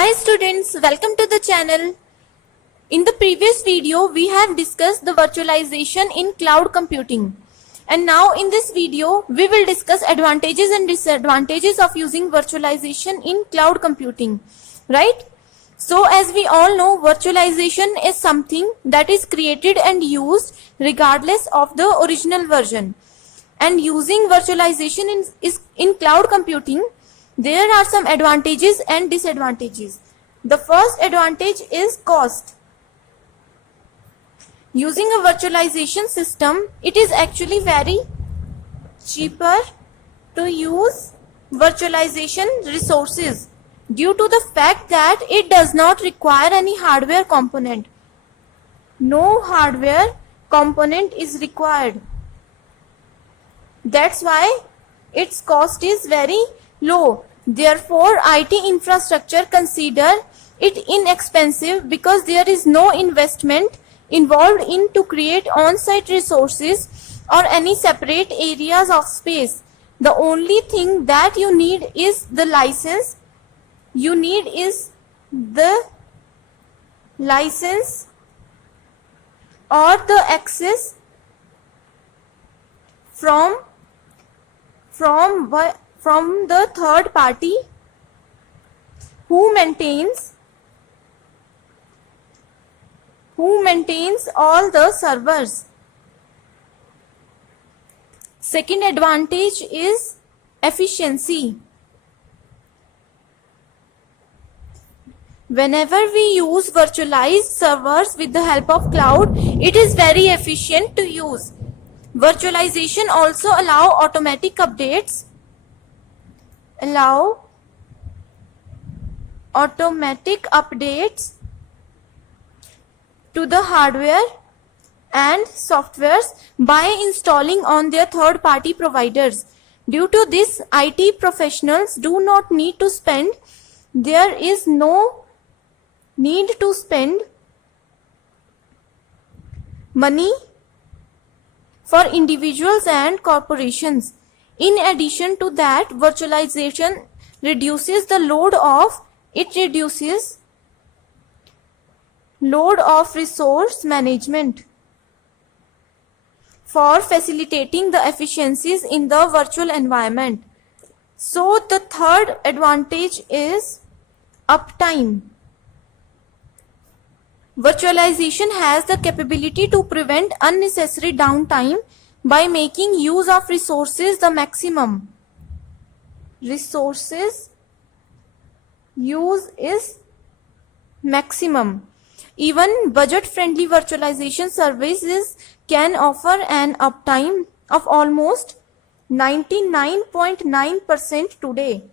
Hi students, welcome to the channel. In the previous video, we have discussed the virtualization in cloud computing. And now in this video, we will discuss advantages and disadvantages of using virtualization in cloud computing. Right? So as we all know, virtualization is something that is created and used regardless of the original version. And using virtualization in cloud computing, there are some advantages and disadvantages. The first advantage is cost. Using a virtualization system, it is actually very cheaper to use virtualization resources due to the fact that it does not require any hardware component. No hardware component is required. That's why its cost is very low. Therefore, IT infrastructure consider it inexpensive because there is no investment involved in to create on-site resources or any separate areas of space. The only thing that you need is the license. You need is the license or the access from the third party who maintains all the servers. Second advantage is efficiency. Whenever we use virtualized servers with the help of cloud, it is very efficient to use. Virtualization also allow automatic updates, to the hardware and softwares by installing on their third-party providers. Due to this, IT professionals do not need to spend. There is no need to spend money for individuals and corporations. In addition to that, virtualization reduces the load of resource management for facilitating the efficiencies in the virtual environment. So the third advantage is uptime. Virtualization has the capability to prevent unnecessary downtime by making use of resources the maximum. Resources use is maximum. Even budget-friendly virtualization services can offer an uptime of almost 99.9% today.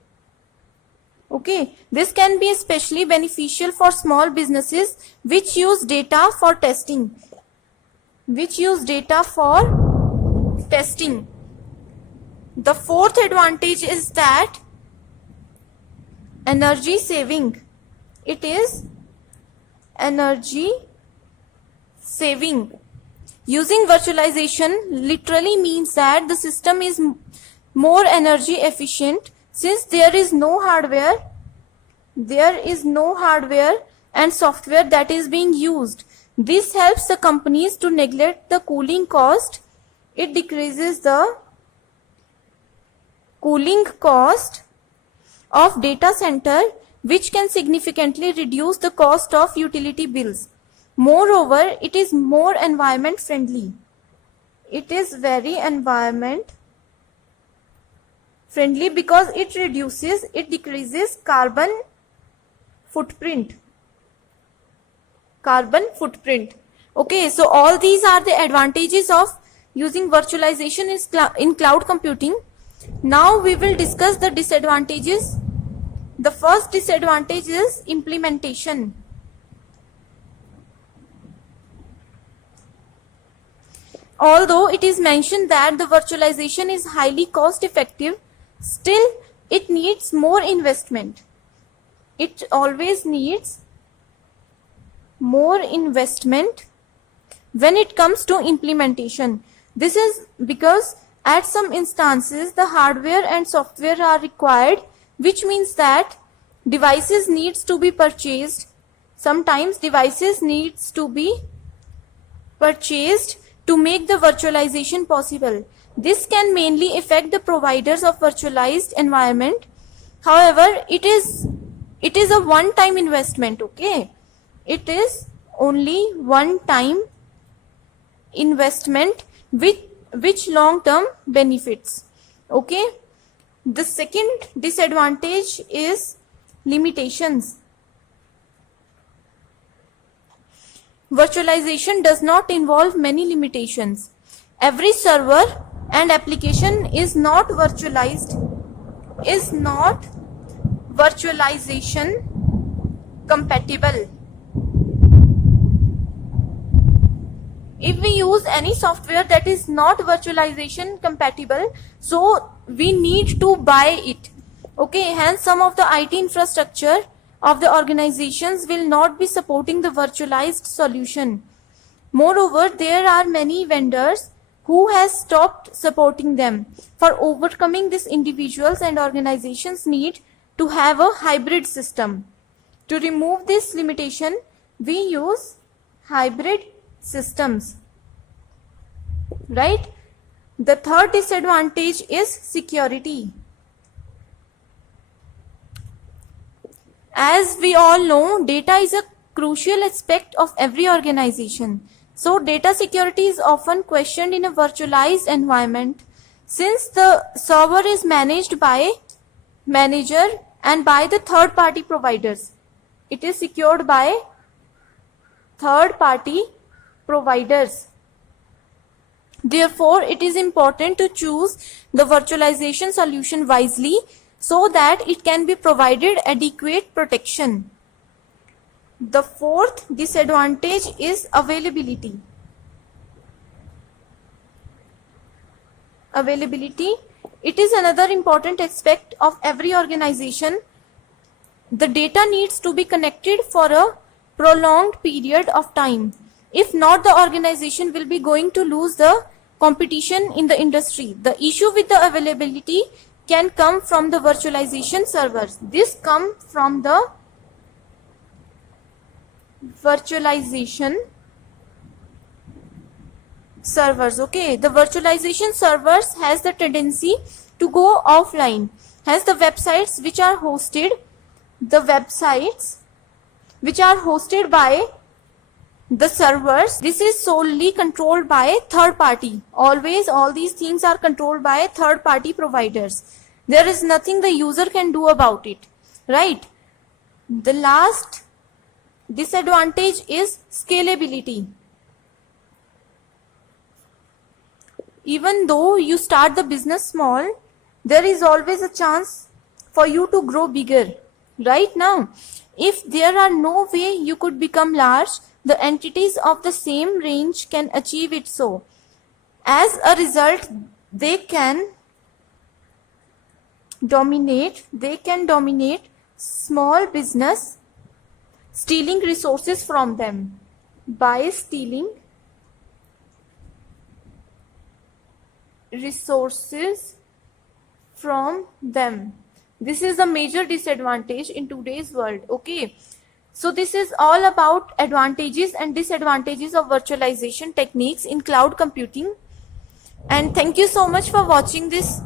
Okay, this can be especially beneficial for small businesses which use data for testing. The fourth advantage is that energy saving. It is energy saving. Using virtualization literally means that the system is more energy efficient since there is no hardware and software that is being used. This helps the companies to neglect the cooling cost. It decreases the cooling cost of data center, which can significantly reduce the cost of utility bills. Moreover, it is more environment friendly. It is very environment friendly because it decreases carbon footprint. Okay, so all these are the advantages of using virtualization in cloud computing. Now we will discuss the disadvantages. The first disadvantage is implementation. Although it is mentioned that the virtualization is highly cost effective, still it needs more investment. It always needs more investment when it comes to implementation. This is because at some instances the hardware and software are required, which means that devices needs to be purchased. Sometimes devices needs to be purchased to make the virtualization possible. This can mainly affect the providers of virtualized environment. However, it is a one-time investment, okay? It is only one-time investment with which long-term benefits, okay? The second disadvantage is limitations. Virtualization does not involve many limitations. Every server and application is not virtualization compatible. If we use any software that is not virtualization compatible, so we need to buy it, okay? Hence some of the IT infrastructure of the organizations will not be supporting the virtualized solution. Moreover, there are many vendors who has stopped supporting them. For overcoming this, individuals and organizations need to have a hybrid system. To remove this limitation, we use hybrid systems, right? The third disadvantage is security. As we all know, data is a crucial aspect of every organization. So data security is often questioned in a virtualized environment. Since the server is managed by manager and by the third-party providers, it is secured by third-party providers. Therefore, it is important to choose the virtualization solution wisely so that it can be provided adequate protection. The fourth disadvantage is availability. Availability, it is another important aspect of every organization. The data needs to be connected for a prolonged period of time. If not, the organization will be going to lose the competition in the industry. The issue with the availability can come from the virtualization servers. This comes from the virtualization servers, okay? The virtualization servers has the tendency to go offline. Hence the websites which are hosted by the servers, this is solely controlled by third party. Always all these things are controlled by third party providers. There is nothing the user can do about it, right? The last disadvantage is scalability. Even though you start the business small, there is always a chance for you to grow bigger. Right now, if there are no way you could become large, the entities of the same range can achieve it so. As a result, they can dominate small business, stealing resources from them. By stealing resources from them. This is a major disadvantage in today's world, okay? So this is all about advantages and disadvantages of virtualization techniques in cloud computing. And thank you so much for watching this